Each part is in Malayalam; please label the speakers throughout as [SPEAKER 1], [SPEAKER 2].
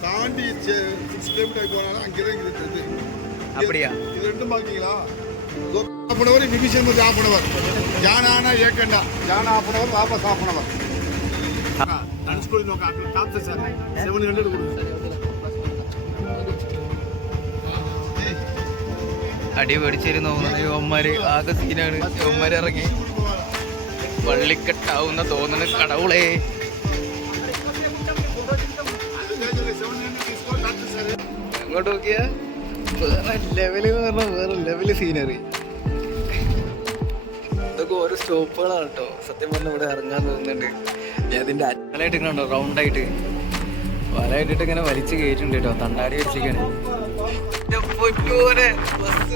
[SPEAKER 1] தாண்டி சிக்ஸ் கிலோமீட்டர் போனாலும் அங்கேதான் இங்கே இருக்குது
[SPEAKER 2] அப்படியா
[SPEAKER 1] இது ரெண்டும் பார்த்தீங்களா హాఫ్ అవర్ విభీషణ్ ముందు హాఫ్ అవర్ జానాన ఏకండ జాన హాఫ్ అవర్ వాపస్ హాఫ్ అవర్ నడుచుకొని ఒక అక్కడ టాప్ సార్ సెవెన్ హండ్రెడ్
[SPEAKER 2] അടി പേടിച്ചിരുന്നു തോന്നുന്നത് യുവന്മാര് ആകെ സീനാണ് യുവന്മാര് ഇറങ്ങി വള്ളിക്കെട്ടാവുന്ന തോന്നുന്നു കടവുളേ അങ്ങോട്ട് നോക്കിയാൽ വേറെ ലെവൽ എന്ന് പറഞ്ഞാൽ വേറെ ലെവൽ സീനറി ഇതൊക്കെ ഓരോ സ്റ്റോപ്പുകളാണ് കേട്ടോ സത്യം പറഞ്ഞാൽ ഇവിടെ ഇറങ്ങാൻ തോന്നുന്നുണ്ട് ഞാൻ ഇതിന്റെ ഇങ്ങനെ ഉണ്ടോ റൗണ്ടായിട്ട് വലയിട്ടിട്ട് ഇങ്ങനെ വലിച്ചു കയറ്റുണ്ട് കേട്ടോ തണ്ടാടി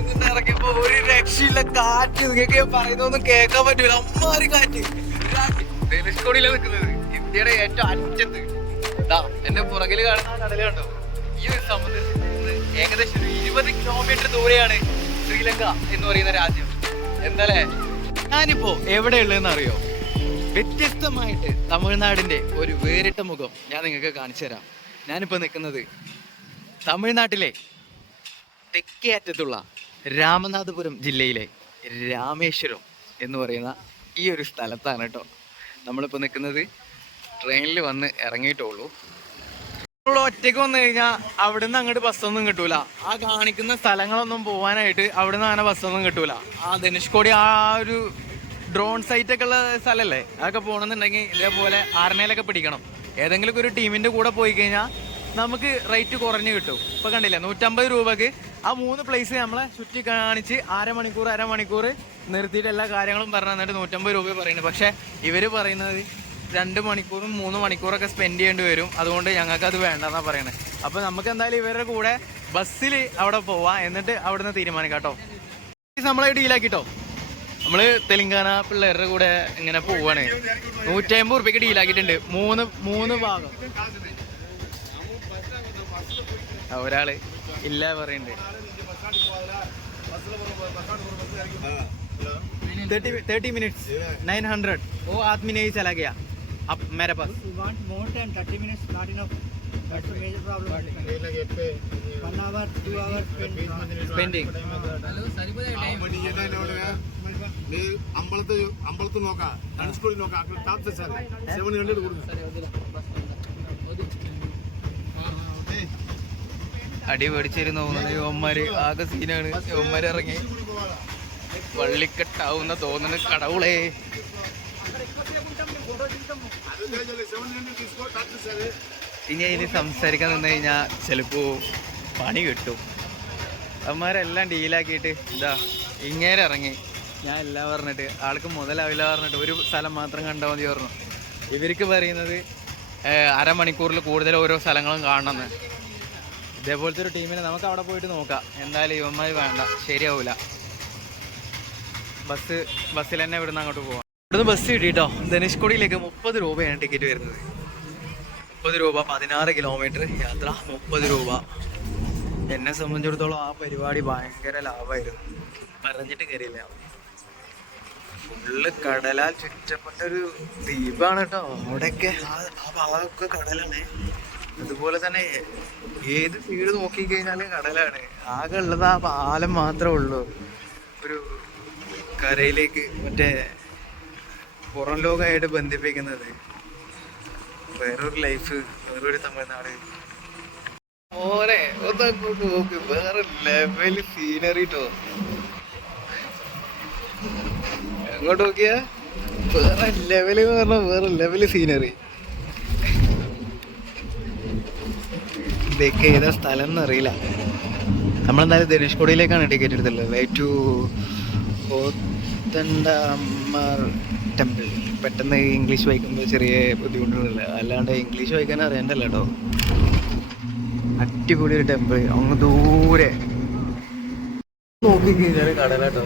[SPEAKER 2] നിന്ന് ഇറങ്ങിയപ്പോ ഒരു രക്ഷയില്ല കാറ്റ്. നിങ്ങൾക്ക് ഞാൻ പറയുന്നൊന്നും കേൾക്കാൻ പറ്റൂല. അമ്മാരി കാറ്റ്. ധനുഷ്കോടിയിലാണ് നിൽക്കുന്നത് ഇന്ത്യയുടെ ഏറ്റവും അറ്റത്ത്. എന്റെ പുറകിൽ കാണുന്ന കടലുണ്ടോ ഈ ഒരു സമുദ്രത്തിൽ ഏകദേശം ഒരു ഇരുപത് കിലോമീറ്റർ ദൂരെയാണ് ശ്രീലങ്ക എന്ന് പറയുന്ന രാജ്യം. എന്താലേ ഞാനിപ്പോ എവിടെയുള്ളതെന്ന് അറിയോ വ്യത്യസ്തമായിട്ട് തമിഴ്നാടിന്റെ ഒരു വേറിട്ട മുഖം ഞാൻ നിങ്ങൾക്ക് കാണിച്ചു തരാം. ഞാനിപ്പോ നിൽക്കുന്നത് തമിഴ്നാട്ടിലെ തെക്കേ അറ്റത്തുള്ള രാമനാഥപുരം ജില്ലയിലെ രാമേശ്വരം എന്ന് പറയുന്ന ഈ ഒരു സ്ഥലത്താണ് കേട്ടോ. നമ്മളിപ്പോൾ നിൽക്കുന്നത്. ട്രെയിനിൽ വന്ന് ഇറങ്ങിയിട്ടുള്ളൂ നമ്മൾ ഒറ്റയ്ക്ക് വന്നു കഴിഞ്ഞാൽ അവിടുന്ന് അങ്ങോട്ട് ബസ്സൊന്നും കിട്ടൂല. ആ കാണിക്കുന്ന സ്ഥലങ്ങളൊന്നും പോകാനായിട്ട് അവിടുന്ന് അങ്ങനെ ബസ്സൊന്നും കിട്ടൂല. ആ ധനുഷ്കോടി ആ ഒരു ഡ്രോൺ സൈറ്റ് ഒക്കെ ഉള്ള സ്ഥലല്ലേ? അതൊക്കെ പോകണമെന്നുണ്ടെങ്കിൽ ഇതേപോലെ ആറിനയിലൊക്കെ പിടിക്കണം. ഏതെങ്കിലും ഒരു ടീമിന്റെ കൂടെ പോയി കഴിഞ്ഞാൽ നമുക്ക് റേറ്റ് കുറഞ്ഞു കിട്ടും. ഇപ്പൊ കണ്ടില്ല നൂറ്റമ്പത് രൂപക്ക് ആ മൂന്ന് പ്ലേസ് നമ്മളെ ചുറ്റി കാണിച്ച് അരമണിക്കൂർ അരമണിക്കൂർ നിർത്തിയിട്ട് എല്ലാ കാര്യങ്ങളും പറഞ്ഞു തന്നിട്ട് നൂറ്റമ്പത് രൂപ പറയുന്നത് പക്ഷെ ഇവർ പറയുന്നത് രണ്ട് മണിക്കൂറും മൂന്ന് മണിക്കൂറൊക്കെ സ്പെൻഡ് ചെയ്യേണ്ടി വരും. അതുകൊണ്ട് ഞങ്ങൾക്ക് അത് വേണ്ടെന്നാ പറയണത് അപ്പോൾ നമുക്ക് എന്തായാലും ഇവരുടെ കൂടെ ബസ്സിൽ അവിടെ പോവാം. എന്നിട്ട് അവിടുന്ന് തീരുമാനിക്കാം കേട്ടോ. നമ്മളെ ഡീലാക്കിട്ടോ നമ്മൾ തെലങ്കാന പിള്ളേരുടെ കൂടെ ഇങ്ങനെ പോവാണ്. നൂറ്റമ്പത് റുപ്യക്ക് ഡീലാക്കിയിട്ടുണ്ട് മൂന്ന് മൂന്ന് ഭാഗം. ഒരാൾ ഇല്ല പറയണ്ട്. തേർട്ടി മിനിറ്റ്സ് നയൻ ഹൺഡ്രഡ് ഓ ആത്മീനായി നെയ് up मेरे पास। We
[SPEAKER 1] നീ അമ്പലത്തെ
[SPEAKER 2] അടി പേടിച്ചിരുന്നു. തോന്നുന്നത് ആകെ സീനാണ് ഒമ്മാര് ഇറങ്ങി. വള്ളിക്കെട്ടാവുന്ന തോന്നണ കടവുളേ. ഇനി അതിന് സംസാരിക്കാൻ നിന്ന് കഴിഞ്ഞാൽ ചിലപ്പോൾ പണി കിട്ടും. അവന്മാരെല്ലാം ഡീലാക്കിയിട്ട് ഇതാ ഇങ്ങേരെ ഇറങ്ങി. ഞാൻ എല്ലാം പറഞ്ഞിട്ട് ആൾക്ക് മുതലാവില്ല പറഞ്ഞിട്ട് ഒരു സ്ഥലം മാത്രം കണ്ടാൽ മതി പറഞ്ഞു. ഇവർക്ക് പറയുന്നത് അരമണിക്കൂറിൽ കൂടുതൽ ഓരോ സ്ഥലങ്ങളും കാണണമെന്ന്. ഇതേപോലത്തെ ഒരു ടീമിനെ നമുക്ക് അവിടെ പോയിട്ട് നോക്കാം. എന്തായാലും ഇവന്മാർ വേണ്ട ശരിയാവില്ല ബസ് ബസ്സിൽ തന്നെ ഇവിടുന്ന് അങ്ങോട്ട് പോവാം. ഇവിടുന്ന് ബസ് കിട്ടിട്ടോ. ധനുഷ്കോടിയിലേക്ക് മുപ്പത് രൂപയാണ് ടിക്കറ്റ് വരുന്നത്. മുപ്പത് രൂപ പതിനാറ് കിലോമീറ്റർ യാത്ര മുപ്പത് രൂപ. എന്നെ സംബന്ധിച്ചിടത്തോളം ആ പരിപാടി ഭയങ്കര ലാഭമായിരുന്നു പറഞ്ഞിട്ട് കയറിയില്ല ഫുള്ള് കടലാൽ ചുറ്റപ്പെട്ട ഒരു ദ്വീപാണ് കേട്ടോ. അവിടെയൊക്കെ ആ ആ ഭാഗമൊക്കെ കടലാണ്. അതുപോലെ തന്നെ ഏത് സൈഡ് നോക്കിക്കഴിഞ്ഞാലും കടലാണ്. ആകെ ഉള്ളത് ആ പാലം മാത്രമേ ഉള്ളൂ. ഒരു കരയിലേക്ക് മറ്റേ പുറം ലോകമായിട്ട് ബന്ധിപ്പിക്കുന്നത് വേറൊരു ലൈഫ് വേറൊരു തമിഴ്നാട്. ഓരെ നോക്ക്. വേറെ ലെവൽ സീനറി ട്ടോ. എങ്ങോട്ട് നോക്കിയാ? വേറെ ലെവൽ എന്ന് പറഞ്ഞാൽ വേറെ ലെവൽ സീനറി ഇതൊക്കെ ഏതാ സ്ഥലം എന്നറിയില്ല നമ്മളെന്തായാലും ധനുഷ്കോടിയിലേക്കാണ് ടിക്കറ്റ് എടുത്തുള്ളത് ടു കോത്തണ്ടമ്മർ ടെമ്പിൾ പെട്ടെന്ന് ഇംഗ്ലീഷ് വായിക്കുമ്പോൾ ചെറിയ ബുദ്ധിമുട്ടുകളില്ല. അല്ലാണ്ട് ഇംഗ്ലീഷ് വായിക്കാൻ അറിയണ്ടല്ലോ കേട്ടോ അടിപൊളി ഒരു ടെമ്പിൾ അങ്ങ് ദൂരെ. നോക്കി കഴിഞ്ഞാൽ കടലാട്ടോ.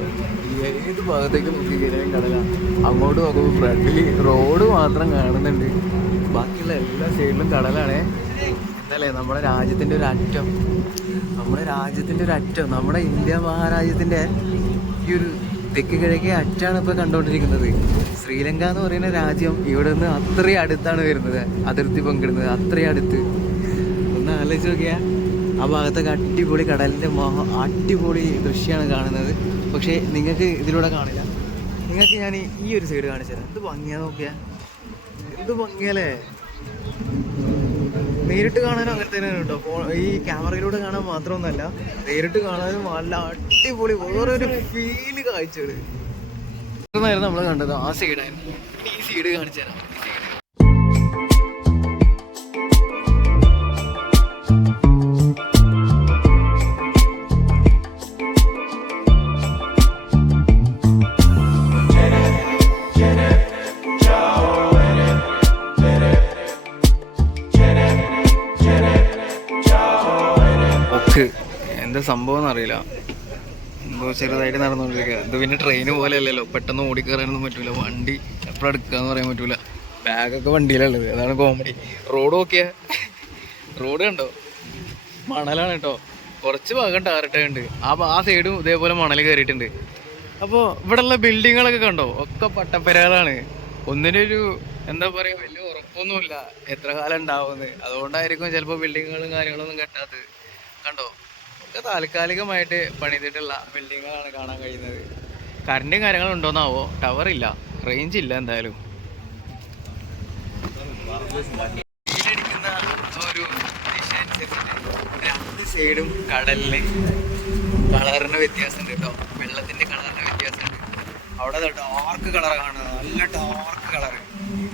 [SPEAKER 2] ഏത് ഭാഗത്തേക്ക് നോക്കി കഴിഞ്ഞാലും കടല. അങ്ങോട്ട് നോക്കുമ്പോൾ ഫ്രണ്ടിൽ റോഡ് മാത്രം കാണുന്നുണ്ട്. ബാക്കിയുള്ള എല്ലാ സൈഡിലും കടലാണേ. എന്നല്ലേ നമ്മുടെ രാജ്യത്തിന്റെ ഒരു അറ്റം. നമ്മുടെ രാജ്യത്തിന്റെ ഒരു അറ്റം. നമ്മുടെ ഇന്ത്യ മഹാരാജ്യത്തിന്റെ ഈ ഒരു തെക്ക് കിഴക്കേ അറ്റാണ് ഇപ്പൊ കണ്ടുകൊണ്ടിരിക്കുന്നത് ശ്രീലങ്ക എന്ന് പറയുന്ന രാജ്യം ഇവിടെ നിന്ന് അത്രയും അടുത്താണ് വരുന്നത്. അതിർത്തി പങ്കിടുന്നത് അത്രയും അടുത്ത്. ഒന്ന് ആലോചിച്ച് നോക്കിയാൽ ആ ഭാഗത്തൊക്കെ അടിപൊളി കടലിന്റെ മഹ അടിപൊളി ദൃശ്യമാണ് കാണുന്നത്. പക്ഷേ നിങ്ങൾക്ക് ഇതിലൂടെ കാണില്ല. നിങ്ങൾക്ക് ഞാൻ ഈ- ഒരു സൈഡ് കാണിച്ചു തരാം എന്ത് ഭംഗിയാ നോക്കിയാ. എന്ത് ഭംഗിയല്ലേ? നേരിട്ട് കാണാനും അങ്ങനെ തന്നെ ഉണ്ടോ. ഈ ക്യാമറയിലൂടെ കാണാൻ മാത്രമൊന്നുമല്ല നേരിട്ട് കാണാനും നല്ല അടിപൊളി വേറെ ഒരു ഫീൽ കാഴ്ചകൾ ഇതായിരുന്നു നമ്മൾ കണ്ടത്. ആ സൈഡായിരുന്നു ഈ സൈഡ് കാണിച്ചു തരാം സംഭവം എന്നറിയില്ല. എന്തോ ചെറുതായിട്ട് നടന്നുകൊണ്ടിരിക്കുക ഇത് പിന്നെ ട്രെയിൻ പോലെ അല്ലല്ലോ പെട്ടെന്ന് ഓടിക്കയറാനൊന്നും പറ്റൂല. വണ്ടി എപ്പോഴും എടുക്കാന്ന് പറയാൻ പറ്റൂല. ബാഗൊക്കെ വണ്ടിയിലുള്ളത് അതാണ് കോമഡി റോഡ് നോക്കിയ. റോഡ് കണ്ടോ? മണലാണ് കേട്ടോ. കുറച്ച് ഭാഗം ടാറിട്ടുണ്ട് ആ ആ സൈഡും ഇതേപോലെ മണൽ കയറിയിട്ടുണ്ട്. അപ്പോൾ ഇവിടെയുള്ള ബിൽഡിങ്ങുകളൊക്കെ കണ്ടോ? ഒക്കെ പട്ടപ്പരകളാണ്. ഒന്നിനൊരു എന്താ പറയുക വലിയ ഉറപ്പൊന്നുമില്ല. എത്ര കാലം ഉണ്ടാവുമെന്ന്. അതുകൊണ്ടായിരിക്കും ചിലപ്പോൾ ബിൽഡിങ്ങുകളും കാര്യങ്ങളൊന്നും കെട്ടാത്തത്. കണ്ടോ? ഒക്കെ താൽക്കാലികമായിട്ട് പണിതിട്ടുള്ള ബിൽഡിങ്ങുകളാണ് കാണാൻ കഴിയുന്നത്. കറണ്ടും കാര്യങ്ങളും ഉണ്ടോന്നാവോ? ടവർ ഇല്ല. റേഞ്ച് ഇല്ല എന്തായാലും ും. ഒരു രണ്ട് സൈഡും കടലിന് കളറിന് വ്യത്യാസമുണ്ട് കേട്ടോ. വെള്ളത്തിന്റെ കളറിന് വ്യത്യാസമുണ്ട്. അവിടെ ഡാർക്ക് കളർ കാണുന്നത്. നല്ല ഡാർക്ക് കളർ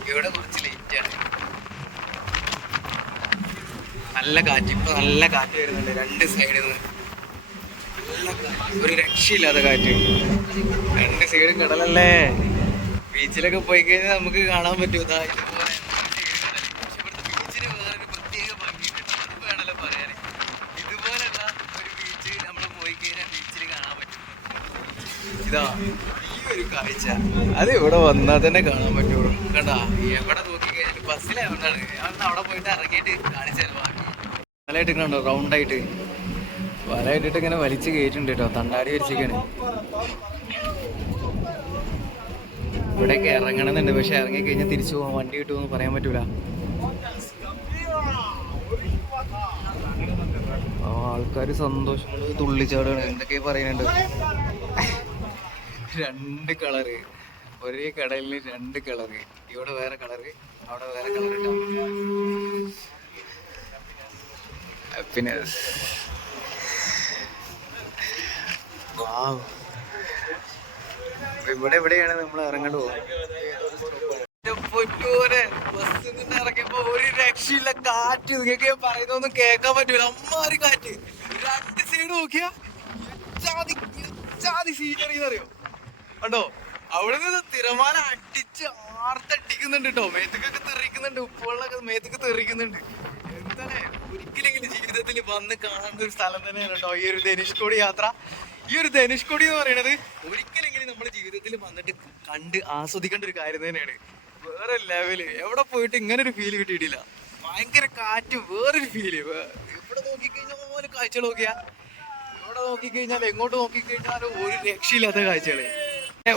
[SPEAKER 2] ഇവിടെ കുറച്ച് ലൈറ്റ് ആണ്. നല്ല കാറ്റ് ഇപ്പൊ നല്ല കാറ്റ് വരുന്നുണ്ട്. രണ്ട് സൈഡിൽ നിന്ന്. ഒരു രക്ഷയില്ലാത്ത കാറ്റ്. രണ്ട് സൈഡും കടലല്ലേ? ബീച്ചിലൊക്കെ പോയി കഴിഞ്ഞാൽ നമുക്ക് കാണാൻ പറ്റൂ. അത് ഇവിടെ വന്നാൽ തന്നെ കാണാൻ പറ്റുള്ളൂ. കണ്ടാ എവിടെ നോക്കി കഴിഞ്ഞാൽ ബസ്സിലെ അവിടെ പോയിട്ട് ഇറങ്ങിയിട്ട് കാണിച്ചാൽ ബാക്കി വലയിട്ട് കണ്ടോ റൗണ്ടായിട്ട്. വല ഇട്ടിട്ട് ഇങ്ങനെ വലിച്ചു കയറ്റുണ്ട് കേട്ടോ. തണ്ടാടി വലിച്ചിരിക്കാണ്. ഇവിടെയൊക്കെ ഇറങ്ങണമെന്നുണ്ട്. പക്ഷെ ഇറങ്ങി കഴിഞ്ഞാൽ തിരിച്ചു പോകാൻ വണ്ടി കിട്ടുമെന്ന് പറയാൻ പറ്റൂല. ആൾക്കാർ സന്തോഷം തുള്ളിച്ചാടാണ്. എന്തൊക്കെ പറയുന്നുണ്ട് രണ്ട് കളറ്. ഒരേ കടലിൽ രണ്ട് കളറ്. ഇവിടെ വേറെ കളറ് അവിടെ വേറെ കളർ കേട്ടോ ഹാപ്പിനെസ് ഇവിടെ എവിടെയാണ് നമ്മൾ ഇറങ്ങണ്ടോ ബസ്സിൽ നിന്ന് ഇറങ്ങിയപ്പോ ഒരു രക്ഷയില്ല കാറ്റ് നിങ്ങൾക്ക് ഞാൻ പറയുന്നൊന്നും കേൾക്കാൻ പറ്റൂല. അമ്മാരി കാറ്റ്. രണ്ട് സൈഡ് നോക്കിയാ ജാതി സീനറി അറിയോ കണ്ടോ? അവിടെ നിന്ന് തിരമാല അടിച്ച് ആർത്തടിക്കുന്നുണ്ട് കേട്ടോ മേത്തക്കൊക്കെ തെറിക്കുന്നുണ്ട് ഉപ്പുകളിലൊക്കെ മേത്തക്ക് തെറിക്കുന്നുണ്ട്. ഒരിക്കലെങ്കിലും ജീവിതത്തിൽ വന്ന് കാണേണ്ട ഒരു സ്ഥലം തന്നെയാണ് കേട്ടോ ഈ ഒരു ധനുഷ്കോടി യാത്ര. ഈ ഒരു ധനുഷ്കോടി എന്ന് പറയുന്നത് ഒരിക്കലെങ്കിലും നമ്മുടെ ജീവിതത്തിൽ വന്നിട്ട് കണ്ട് ആസ്വദിക്കേണ്ട ഒരു കാര്യം തന്നെയാണ്. വേറെ ലെവൽ എവിടെ പോയിട്ട് ഇങ്ങനെ ഒരു ഫീൽ കിട്ടിയിട്ടില്ല. ഭയങ്കര കാറ്റ് വേറൊരു ഫീൽ എവിടെ നോക്കിക്കഴിഞ്ഞാൽ പോലെ കാഴ്ച നോക്കിയാ. എവിടെ നോക്കിക്കഴിഞ്ഞാൽ എങ്ങോട്ട് നോക്കിക്കഴിഞ്ഞാലും ഒരു രക്ഷയില്ലാത്ത കാഴ്ചകൾ.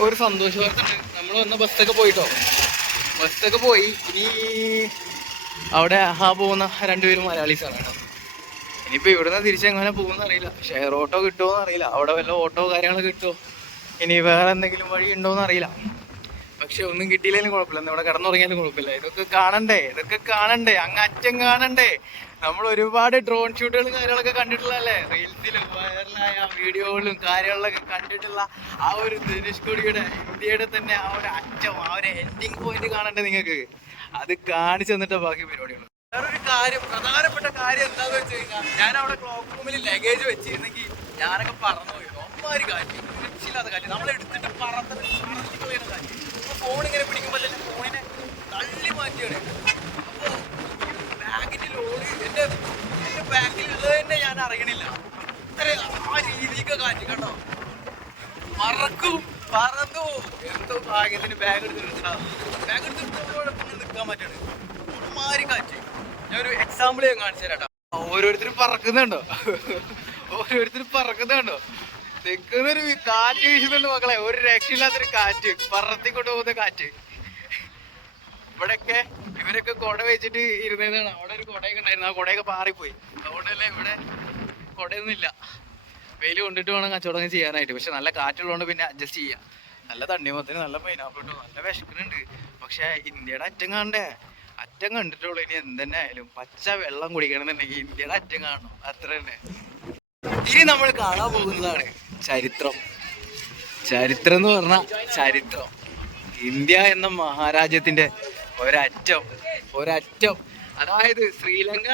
[SPEAKER 2] ഒരു സന്തോഷം നമ്മൾ വന്ന ബസ്സൊക്കെ പോയിട്ടോ? ബസ്സൊക്കെ പോയി. ഇനി അവിടെ ആ പോകുന്ന രണ്ടുപേരും മലയാളീസാണ് കേട്ടോ. ഇനിയിപ്പോ ഇവിടുന്ന് തിരിച്ചെങ്ങനെ പോകുന്ന അറിയില്ല. ഷെയർ ഓട്ടോ കിട്ടുമോ അറിയില്ല. അവിടെ വല്ല ഓട്ടോ കാര്യങ്ങൾ കിട്ടുമോ ഇനി വേറെ എന്തെങ്കിലും വഴി ഉണ്ടോന്ന് അറിയില്ല. പക്ഷെ ഒന്നും കിട്ടിയില്ലെങ്കിലും കുഴപ്പമില്ല. ഇവിടെ കിടന്നുറങ്ങിയാലും കുഴപ്പമില്ല. ഇതൊക്കെ കാണണ്ടേ? ഇതൊക്കെ കാണണ്ടേ? അങ്ങ് അറ്റം കാണണ്ടേ? നമ്മൾ ഒരുപാട് ഡ്രോൺ ഷൂട്ടുകളും കാര്യങ്ങളൊക്കെ കണ്ടിട്ടുള്ളതല്ലേ? റീൽസിലും വൈറലായ വീഡിയോകളിലും കാര്യങ്ങളിലൊക്കെ കണ്ടിട്ടുള്ള ആ ഒരു ധനുഷ്കോടിയുടെ ഇന്ത്യയുടെ തന്നെ ആ ഒരു അറ്റം ആ ഒരു എൻഡിങ് പോയിന്റ് കാണണ്ടേ നിങ്ങൾക്ക്? അത് കാണിച്ചു തന്നിട്ട് ബാക്കി പരിപാടികൾ വേറൊരു കാര്യം പ്രധാനപ്പെട്ട കാര്യം എന്താന്ന് വെച്ച് കഴിഞ്ഞാൽ ഞാൻ അവിടെ ക്ലോക്ക് റൂമിൽ ലഗേജ് വെച്ചിരുന്നെങ്കിൽ ഞാനൊക്കെ പറന്നു പോയിരുന്നു കാര്യം. ഇല്ലാത്ത കാര്യം. നമ്മൾ എടുത്തിട്ട് കാറ്റ് ഇപ്പൊ ഫോൺ ഇങ്ങനെ പിടിക്കുമ്പോൾ ഫോണിനെ തള്ളി മാറ്റിയാണ്. അപ്പോൾ ബാഗിന്റെ ലോഡ് എന്റെ എന്റെ ബാഗിലുള്ളത് തന്നെ ഞാൻ അറിയണില്ല. ആ രീതിക്ക് കാറ്റ് കണ്ടോ? മറക്കും പറന്നു എന്തോ ഭാഗ്യത്തിന് ബാഗ് എടുത്തിട്ടുണ്ടാവും. ബാഗ് എടുത്തിട്ട് കാറ്റ്. ഞാൻ ഒരു എക്സാമ്പിൾ ഞാൻ കാണിച്ചു തരാട്ടാ. ഓരോരുത്തരും പറക്കുന്നുണ്ടോ? ഓരോരുത്തരും പറക്കുന്നുണ്ടോ? തെക്കുന്നൊരു കാറ്റ് വീശുന്നുണ്ട് മക്കളെ. ഒരു രക്ഷയില്ലാത്തൊരു കാറ്റ്. പറത്തിക്കൊണ്ട് പോകുന്ന കാറ്റ്. ഇവിടെയൊക്കെ ഇവരൊക്കെ കുട വെച്ചിട്ട് ഇരുന്നതാണ് അവിടെ ഒരു കുടയൊക്കെ ഉണ്ടായിരുന്നു. ആ കുടയൊക്കെ പാറിപ്പോയി. അതുകൊണ്ടല്ലേ ഇവിടെ കുടയൊന്നുമില്ല. വെയിൽ കൊണ്ടിട്ട് വേണം കച്ചവടം ചെയ്യാനായിട്ട്. പക്ഷെ നല്ല കാറ്റുള്ളതുകൊണ്ട് പിന്നെ അഡ്ജസ്റ്റ് ചെയ്യാം. നല്ല തണ്ണിമത്തിന് നല്ല പൈനാപ്പിൾ കിട്ടും നല്ല വിശക്കുന്നുണ്ട്. പക്ഷെ ഇന്ത്യയുടെ അറ്റം കാണണ്ടേ? അറ്റം കണ്ടിട്ടുള്ളൂ ഇനി എന്തെന്നെ ആയാലും പച്ച വെള്ളം കുടിക്കണമെന്നുണ്ടെങ്കിൽ ഇന്ത്യയുടെ അറ്റം കാണണം. അത്ര തന്നെ. ഇനി നമ്മൾ കാണാൻ പോകുന്നതാണ് ചരിത്രം. ചരിത്രം എന്ന് പറഞ്ഞാൽ ചരിത്രം. ഇന്ത്യ എന്ന മഹാരാജ്യത്തിന്റെ ഒരറ്റം ഒരറ്റം. അതായത് ശ്രീലങ്ക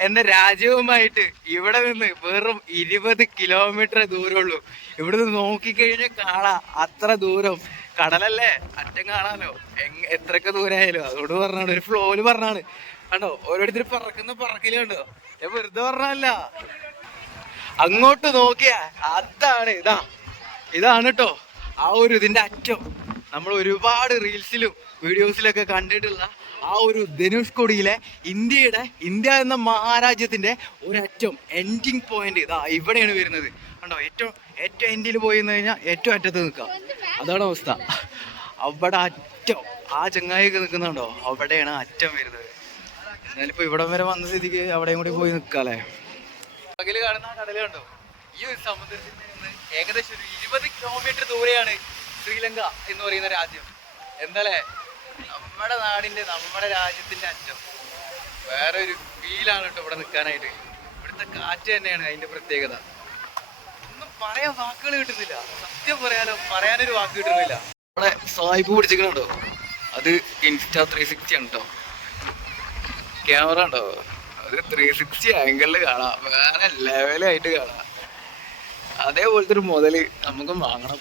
[SPEAKER 2] എന്ന രാജ്യവുമായിട്ട് ഇവിടെ നിന്ന് വെറും ഇരുപത് കിലോമീറ്റർ ദൂരമുള്ളൂ. ഇവിടെ നിന്ന് നോക്കിക്കഴിഞ്ഞാൽ കാണാം. അത്ര ദൂരം. കടലല്ലേ? അറ്റം കാണാലോ? എങ് എത്രയൊക്കെ ദൂരമായാലും അതുകൊണ്ട് പറഞ്ഞാണ് ഒരു ഫ്ലോയിൽ പറഞ്ഞാണ്. കണ്ടോ? ഓരോരുത്തർ പറക്കുന്ന പറക്കൽ കണ്ടോ? ഞാൻ വെറുതെ പറഞ്ഞല്ല അങ്ങോട്ട് നോക്കിയാ അതാണ് ഇതാ. ഇതാണ് കേട്ടോ ആ ഒരു ഇതിന്റെ അറ്റം. നമ്മൾ ഒരുപാട് റീൽസിലും വീഡിയോസിലൊക്കെ കണ്ടിട്ടുള്ള ആ ഒരു ധനുഷ്കോടിയിലെ ഇന്ത്യയുടെ ഇന്ത്യ എന്ന മഹാരാജ്യത്തിന്റെ ഒരറ്റം എൻഡിങ് പോയിന്റ് ഇതാ ഇവിടെയാണ് വരുന്നത്. കണ്ടോ? ഏറ്റവും ഏറ്റവും എൻഡിൽ പോയി എന്ന് കഴിഞ്ഞാൽ ഏറ്റവും അറ്റത്ത് നിൽക്കാം. അതാണ് അവസ്ഥ. അവിടെ അറ്റം ആ ചങ്ങായിയൊക്കെ നിൽക്കുന്നുണ്ടോ അവിടെയാണ് അറ്റം വരുന്നത്. എന്നാലിപ്പോ ഇവിടം വരെ വന്ന സ്ഥിതിക്ക് അവിടെയും കൂടി പോയി നിൽക്കാല്ലേ പകൽ കാണുന്ന കടലുണ്ടോ ഈ ഒരു സമുദ്രത്തിൽ നിന്ന് ഏകദേശം ഒരു ഇരുപത് കിലോമീറ്റർ ദൂരെയാണ് ശ്രീലങ്ക എന്ന് പറയുന്ന രാജ്യം. എന്താലേ നമ്മുടെ നാടിന്റെ നമ്മുടെ രാജ്യത്തിന്റെ അറ്റം. വേറെ ഒരു ഫീലാണ് കേട്ടോ ഇവിടെ നിൽക്കാനായിട്ട്. ഇവിടുത്തെ കാറ്റ് തന്നെയാണ് അതിന്റെ പ്രത്യേകത. ഒന്നും പറയാൻ വാക്കുകൾ കിട്ടുന്നില്ല. സത്യം പറയാനോ പറയാനൊരു വാക്ക് കിട്ടുന്നില്ല. നമ്മളെ സായിപ്പ് പിടിച്ചിട്ടുണ്ടോ അത് ഇൻസ്റ്റാ ത്രീ സിക്സ്റ്റി ആണ് കേട്ടോ ക്യാമറ ഉണ്ടോ? അത് ത്രീ സിക്സ്റ്റി ആംഗിളിൽ കാണാം. വേറെ ലെവലായിട്ട് കാണാം. അതേപോലത്തെ ഒരു മുതൽ നമുക്കും വാങ്ങണം.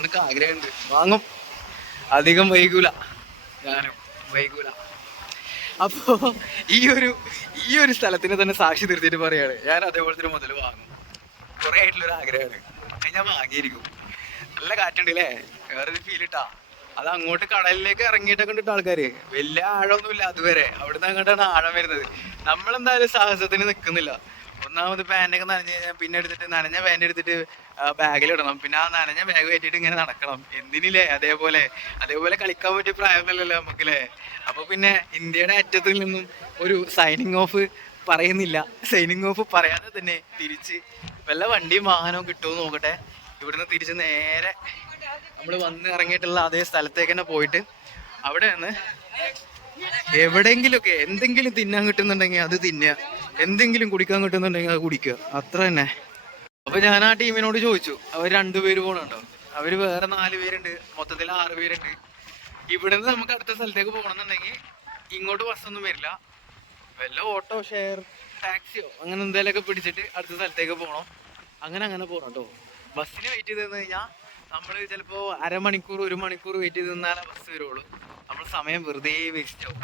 [SPEAKER 2] എന്നൊക്കെ ആഗ്രഹമുണ്ട്. വാങ്ങും. അധികം വൈകൂല. ഞാനും വൈകൂല. അപ്പോ ഈ ഒരു ഈ ഒരു സ്ഥലത്തിന് തന്നെ സാക്ഷി നിർത്തിയിട്ട് പറയാണ്. ഞാൻ അതേപോലത്തെ ഒരു മുതൽ വാങ്ങും. കുറെ ആയിട്ടുള്ളൊരു ആഗ്രഹമാണ്. അത് ഞാൻ വാങ്ങിയിരിക്കും. നല്ല കാറ്റുണ്ട് അല്ലേ വേറൊരു ഫീൽ ഇട്ടാ. അത് അങ്ങോട്ട് കടലിലേക്ക് ഇറങ്ങിയിട്ടൊക്കെ കണ്ടിട്ട് ആൾക്കാര്. വലിയ ആഴമൊന്നുമില്ല അതുവരെ. അവിടുന്ന് അങ്ങോട്ടാണ് ആഴം വരുന്നത്. നമ്മളെന്തായാലും സാഹസത്തിന് നിൽക്കുന്നില്ല ഒന്നാമത് പാന്റൊക്കെ നനഞ്ഞു കഴിഞ്ഞാൽ പിന്നെ എടുത്തിട്ട് നനഞ്ഞ പാന്റ് എടുത്തിട്ട് ബാഗിൽ ഇടണം. പിന്നെ ആ നനഞ്ഞ ബാഗ് കയറ്റിയിട്ട് ഇങ്ങനെ നടക്കണം. എന്തിനില്ലേ? അതേപോലെ അതേപോലെ കളിക്കാൻ പറ്റിയ പ്രായമല്ലല്ലോ നമുക്കല്ലേ? അപ്പോൾ പിന്നെ ഇന്ത്യയുടെ അറ്റത്തിൽ നിന്നും ഒരു സൈനിങ് ഓഫ് പറയുന്നില്ല. സൈനിങ് ഓഫ് പറയാതെ തന്നെ തിരിച്ച് വല്ല വണ്ടിയും വാഹനവും കിട്ടുമോ നോക്കട്ടെ. ഇവിടുന്ന് തിരിച്ച് നേരെ നമ്മൾ വന്ന് ഇറങ്ങിയിട്ടുള്ള അതേ സ്ഥലത്തേക്ക് തന്നെ പോയിട്ട് അവിടെ നിന്ന് എവിടെയെങ്കിലുമൊക്കെ എന്തെങ്കിലും തിന്നാൻ കിട്ടുന്നുണ്ടെങ്കിൽ അത് തിന്നുക. എന്തെങ്കിലും കുടിക്കാൻ കിട്ടുന്നുണ്ടെങ്കിൽ അത് കുടിക്കുക. അത്ര തന്നെ. അപ്പൊ ഞാൻ ആ ടീമിനോട് ചോദിച്ചു. അവർ രണ്ടുപേര് പോണുണ്ടോ? അവർ വേറെ നാല് പേരുണ്ട്. മൊത്തത്തിൽ ആറ് പേരുണ്ട്. ഇവിടെ നിന്ന് നമുക്ക് അടുത്ത സ്ഥലത്തേക്ക് പോകണമെന്നുണ്ടെങ്കിൽ ഇങ്ങോട്ട് ബസ്സൊന്നും വരില്ല. വല്ല ഓട്ടോ ഷെയർ ടാക്സിയോ അങ്ങനെ എന്തെങ്കിലുമൊക്കെ പിടിച്ചിട്ട് അടുത്ത സ്ഥലത്തേക്ക് പോകണം അങ്ങനെ അങ്ങനെ പോകണം കേട്ടോ. ബസ്സിന് വെയിറ്റ് ചെയ്ത് കഴിഞ്ഞാൽ നമ്മൾ ചിലപ്പോൾ അരമണിക്കൂർ ഒരു മണിക്കൂർ വെയിറ്റ് ചെയ്ത് നിന്നാലേ ബസ് വരുള്ളൂ. നമ്മൾ സമയം വെറുതെ വേസ്റ്റ് ആവും.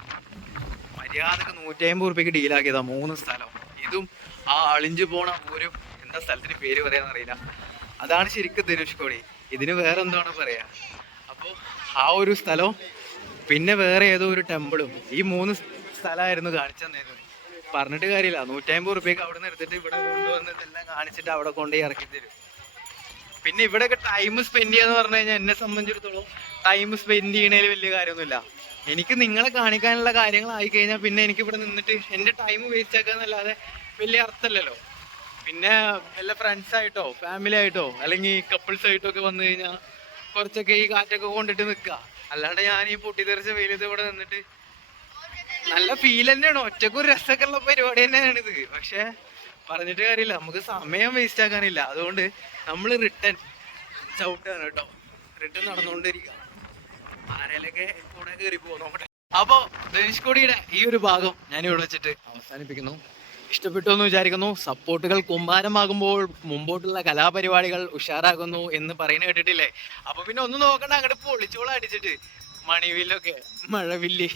[SPEAKER 2] മര്യാദയ്ക്ക് നൂറ്റി അമ്പത് റുപ്യക്ക് ഡീലാക്കിയതാ മൂന്ന് സ്ഥലം. ഇതും ആ അളിഞ്ഞു പോണ ഒരു എന്താ സ്ഥലത്തിന് പേര് പറയാന്ന് അറിയില്ല. അതാണ് ശരിക്കും ധനുഷ് കോടി. ഇതിന് വേറെ എന്താണ് പറയാ? അപ്പോൾ ആ ഒരു സ്ഥലവും പിന്നെ വേറെ ഏതോ ഒരു ടെമ്പിളും ഈ മൂന്ന് സ്ഥലമായിരുന്നു കാണിച്ചു തന്നിരുന്നത് പറഞ്ഞിട്ട് കാര്യമില്ല. നൂറ്റമ്പത് റുപ്യക്ക് അവിടെ നിന്ന് എടുത്തിട്ട് ഇവിടെ കൊണ്ടുവന്നിട്ടെല്ലാം കാണിച്ചിട്ട് അവിടെ കൊണ്ടുപോയി ഇറക്കി തരും. പിന്നെ ഇവിടെയൊക്കെ ടൈം സ്പെൻഡ് ചെയ്യാന്ന് പറഞ്ഞു കഴിഞ്ഞാൽ എന്നെ സംബന്ധിച്ചിടത്തോളം ടൈം സ്പെൻഡ് ചെയ്യണേൽ വലിയ കാര്യമൊന്നുമില്ല. എനിക്ക് നിങ്ങളെ കാണിക്കാനുള്ള കാര്യങ്ങളായി കഴിഞ്ഞാൽ പിന്നെ എനിക്ക് ഇവിടെ നിന്നിട്ട് എന്റെ ടൈം വേസ്റ്റ് ആക്കാന്നല്ലാതെ വലിയ അർത്ഥമല്ലല്ലോ പിന്നെ വല്ല ഫ്രണ്ട്സ് ആയിട്ടോ ഫാമിലി ആയിട്ടോ അല്ലെങ്കിൽ കപ്പിൾസ് ആയിട്ടോ ഒക്കെ വന്നു കഴിഞ്ഞാൽ കുറച്ചൊക്കെ ഈ കാറ്റൊക്കെ കൊണ്ടിട്ട് നിൽക്കുക അല്ലാണ്ട് ഞാൻ ഈ പൊട്ടിത്തെറിച്ച വെയിലത്ത് ഇവിടെ നിന്നിട്ട് നല്ല ഫീൽ തന്നെയാണ്. ഒറ്റക്കൊരു രസമൊക്കെ ഉള്ള പരിപാടി തന്നെയാണിത്. പക്ഷെ പറഞ്ഞിട്ട് കാര്യമില്ല. നമുക്ക് സമയം വേസ്റ്റ് ആക്കാനില്ല. അതുകൊണ്ട് നമ്മൾ റിട്ടേൺ ചവിട്ടാണ് കേട്ടോ. റിട്ടേൺ നടന്നുകൊണ്ടിരിക്കുക. ആരേലൊക്കെ കൂടെ കയറി നോക്കട്ടെ. അപ്പോ ധനുഷ്കോടിയുടെ ഈ ഒരു ഭാഗം ഞാൻ ഇവിടെ വെച്ചിട്ട് അവസാനിപ്പിക്കുന്നു. ഇഷ്ടപ്പെട്ടു എന്ന് വിചാരിക്കുന്നു. സപ്പോർട്ടുകൾ കുമ്പാരമാകുമ്പോൾ മുമ്പോട്ടുള്ള കലാപരിപാടികൾ ഉഷാറാകുന്നു എന്ന് പറയുന്ന കേട്ടിട്ടില്ലേ? അപ്പൊ പിന്നെ ഒന്ന് നോക്കണ്ട. അങ്ങോട്ട് പൊളിച്ചോളം അടിച്ചിട്ട്. മണിവില്ലൊക്കെ മഴവില്ല്.